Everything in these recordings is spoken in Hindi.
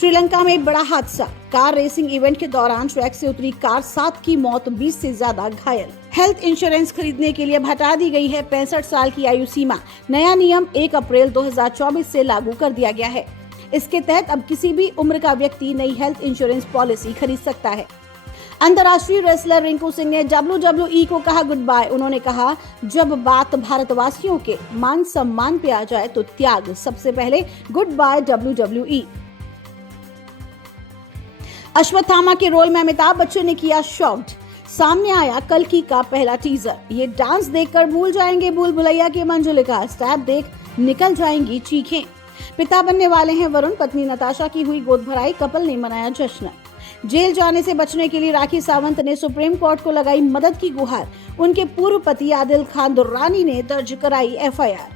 श्रीलंका में बड़ा हादसा। कार रेसिंग इवेंट के दौरान ट्रैक से उतरी कार, 7 की मौत, 20 से ज्यादा घायल। हेल्थ इंश्योरेंस खरीदने के लिए घटा दी गई है 65 साल की आयु सीमा। नया नियम 1 अप्रैल 2024 से लागू कर दिया गया है। इसके तहत अब किसी भी उम्र का व्यक्ति नई हेल्थ इंश्योरेंस पॉलिसी खरीद सकता है। अंतर्राष्ट्रीय रेसलर रिंकू सिंह ने WWE को कहा गुड बाय। उन्होंने कहा, जब बात भारतवासियों के मान सम्मान पे आ जाए तो त्याग सबसे पहले। Good bye WWE। अश्वत्थामा के रोल में अमिताभ बच्चन ने किया शॉक्ड। सामने आया कल्कि का पहला टीजर। ये डांस देखकर भूल जाएंगे भूल भुलैया के मंजुलिका। स्टेप देख निकल जाएंगी चीखें। पिता बनने वाले हैं वरुण। पत्नी नताशा की हुई गोद भराई। कपल ने मनाया जश्न। जेल जाने से बचने के लिए राखी सावंत ने सुप्रीम कोर्ट को लगाई मदद की गुहार। उनके पूर्व पति आदिल खान दुर्रानी ने दर्ज कराई FIR।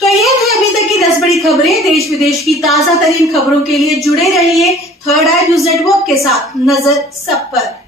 तो ये थी अभी तक की 10 बड़ी खबरें। देश विदेश की ताजा तरीन खबरों के लिए जुड़े रहिए थर्ड आई न्यूज नेटवर्क के साथ। नजर सब पर।